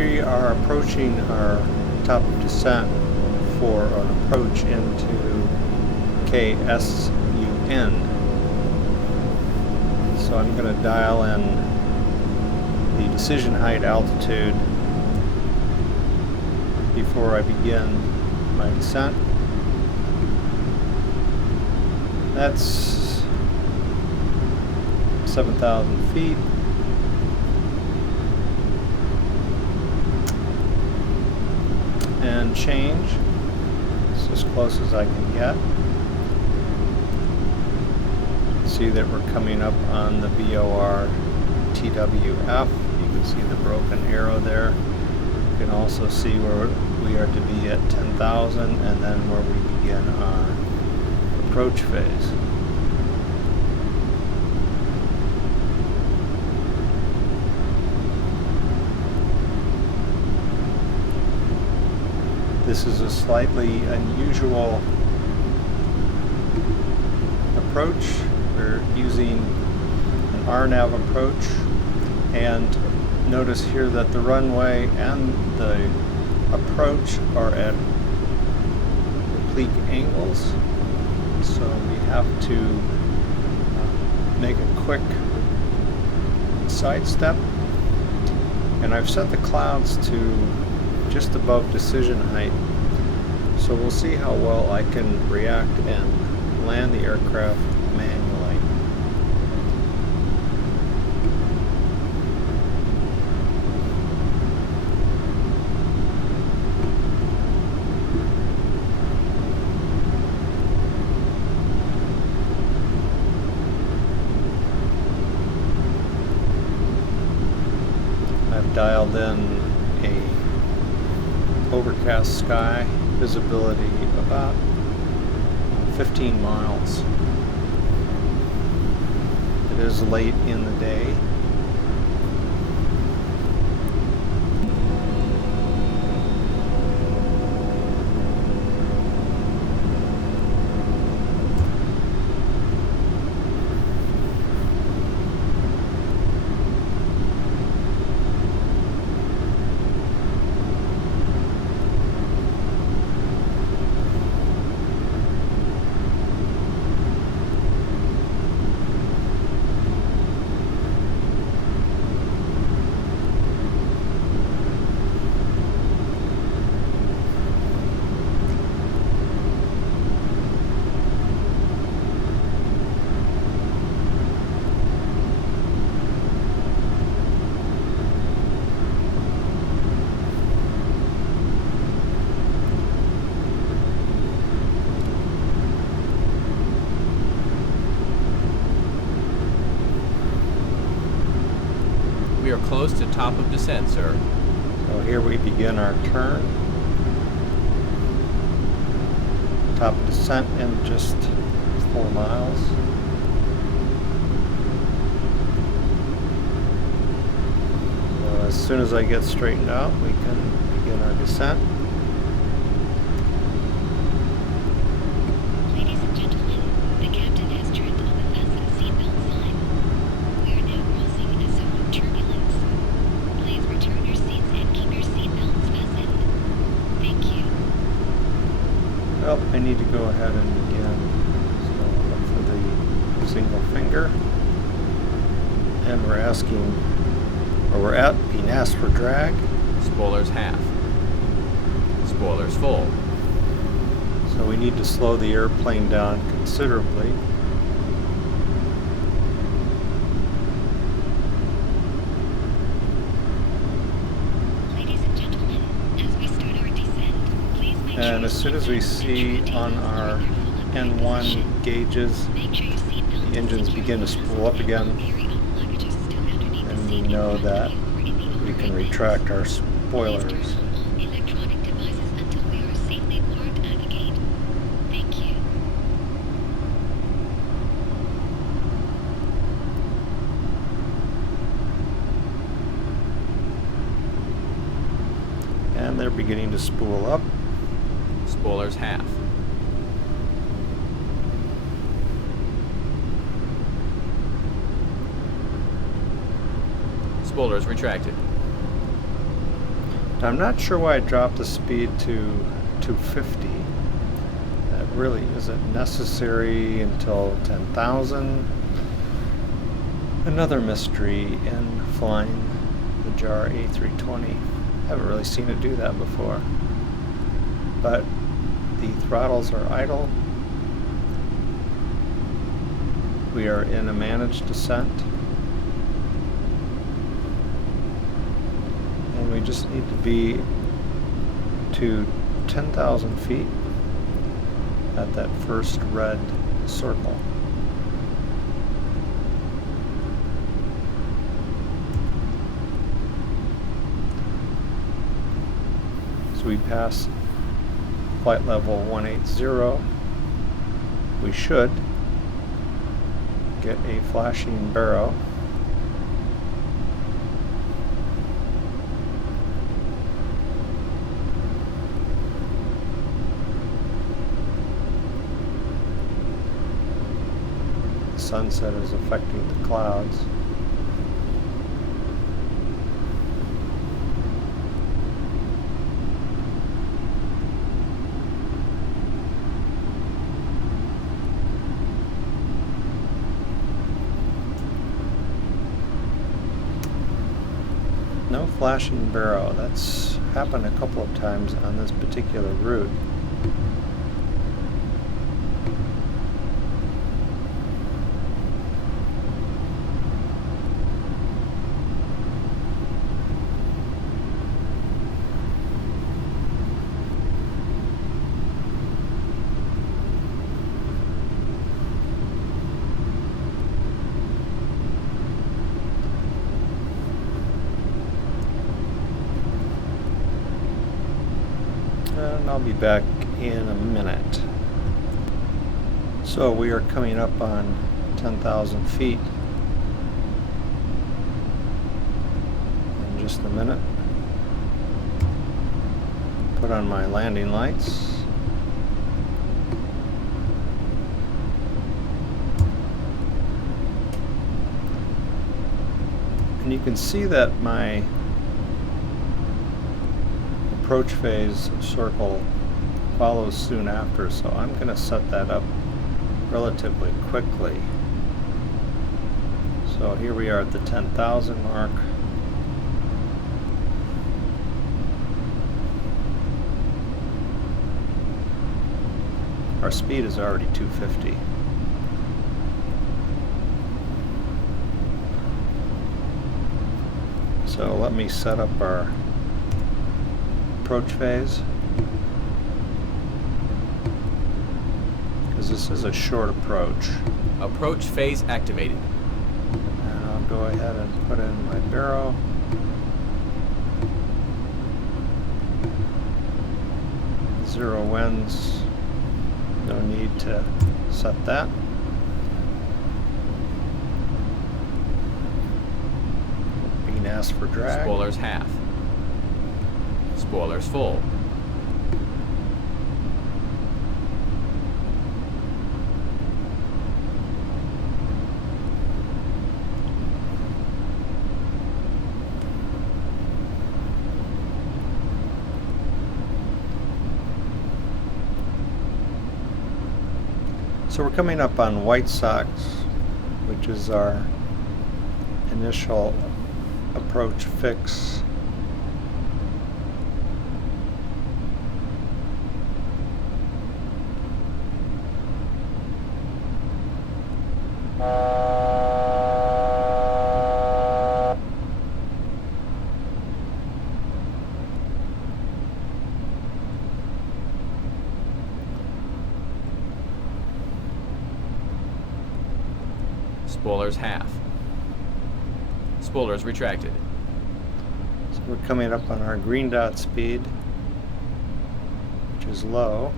We are approaching our top of descent for an approach into KSUN. So I'm going to dial in the decision height altitude before I begin my descent. That's 7,000 feet. And change. It's as close as I can get. See that we're coming up on the VOR TWF. You can see the broken arrow there. You can also see where we are to be at 10,000 and then where we begin our approach phase. This is a slightly unusual approach. We're using an RNAV approach, and notice here that the runway and the approach are at oblique angles, so we have to make a quick sidestep. And I've set the clouds to just above decision height, so we'll see how well I can react and land the aircraft manually. I've dialed in overcast sky, visibility about 15 miles. It is late in the day. We are close to top of descent, sir. So here we begin our turn. Top of descent in just 4 miles. So as soon as I get straightened out, we can begin our descent. Oh, I need to go ahead and begin. So look for the single finger. And we're asking, or we're being asked for drag. Spoilers half. Spoilers full. So we need to slow the airplane down considerably. And as soon as we see on our N1 gauges the engines begin to spool up again, then we know that we can retract our spoilers. And they're beginning to spool up. Spoilers half. Spoilers retracted. Now, I'm not sure why I dropped the speed to 250. That really isn't necessary until 10,000. Another mystery in flying the JAR A320. Haven't really seen it do that before. But the throttles are idle. We are in a managed descent. And we just need to be to 10,000 feet at that first red circle. So we pass flight level 180. We should get a flashing barrow. The sunset is affecting the clouds. No flashing barrow. That's happened a couple of times on this particular route. And I'll be back in a minute. So we are coming up on 10,000 feet in just a minute. Put on my landing lights. And you can see that my approach phase circle follows soon after, so I'm going to set that up relatively quickly. So here we are at the 10,000 mark. Our speed is already 250. So let me set up our approach phase, because this is a short approach. Approach phase activated. And I'll go ahead and put in my barrow. Zero winds. No need to set that. Being asked for drag. Spoilers half. Spoilers full. So we're coming up on White Sox, which is our initial approach fix. Spoilers half. Spoilers retracted. So we're coming up on our green dot speed, which is low.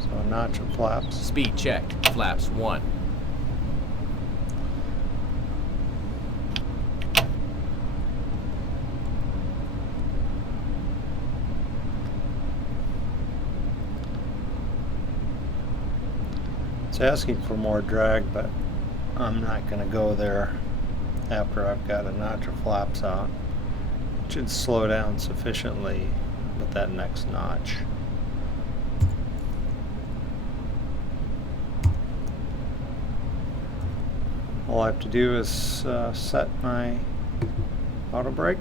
So a notch of flaps. Speed checked. Flaps 1. It's asking for more drag, but I'm not going to go there after I've got a notch of flaps out. Should slow down sufficiently with that next notch. All I have to do is set my auto brake.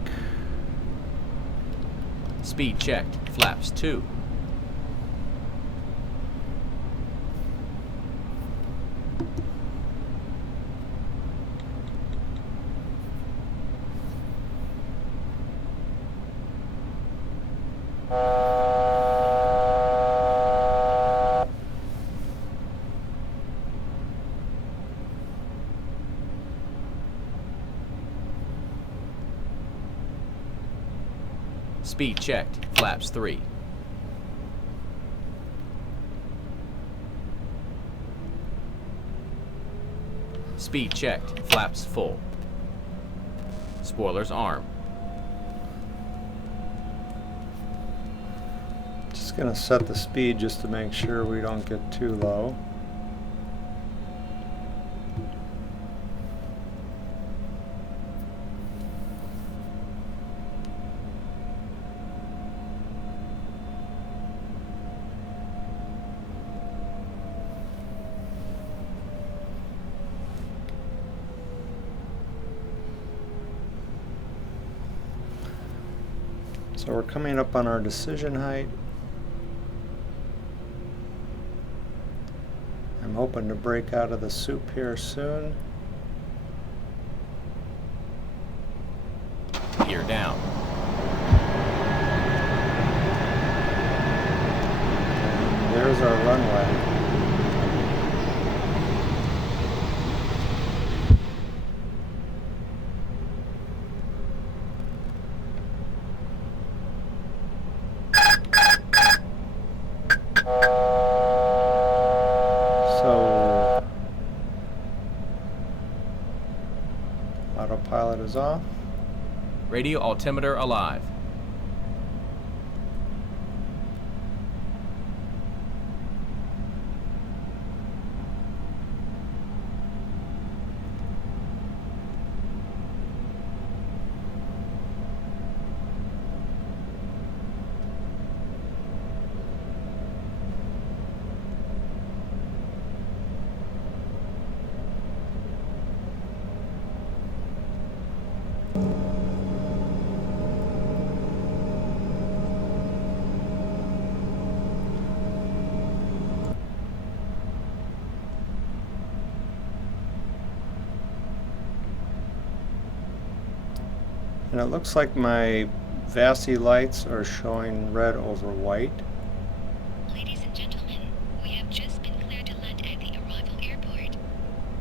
Speed checked. Flaps 2. Speed checked. Flaps 3. Speed checked. Flaps full. Spoilers arm. Just gonna set the speed just to make sure we don't get too low. So we're coming up on our decision height. I'm hoping to break out of the soup here soon. Gear down. And there's our runway. Autopilot is off. Radio altimeter alive. And it looks like my VASI lights are showing red over white. Ladies and gentlemen, we have just been cleared to land at the arrival airport.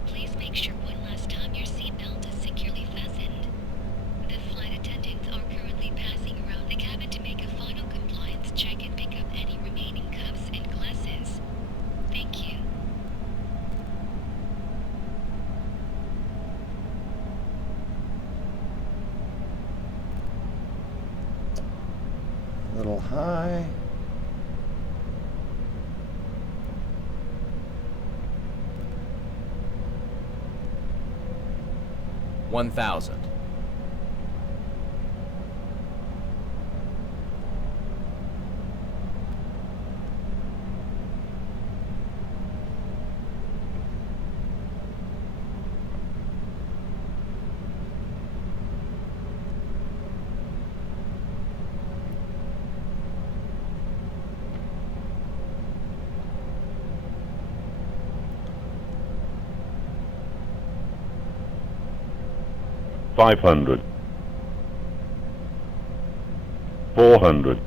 Please make sure one last time your seatbelt is securely fastened. The flight attendants are currently passing around the cabin to make a final compliance check and pick up any remaining cups and glasses. Thank you. A little high. $1,000. $500, $400,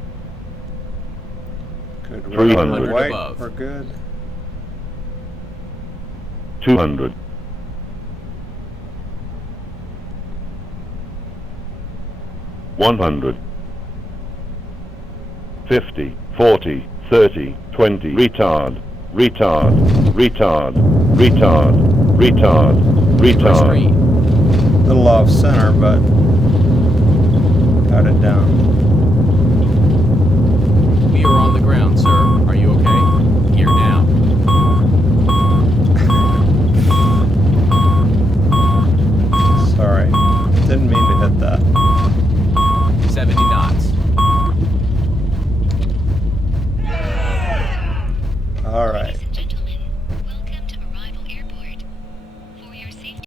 Good. 300 White, above. we're good. $200, $100, $50, $40, $30, $20, retard, retard, retard, retard, retard, First retard. green. A little off center, but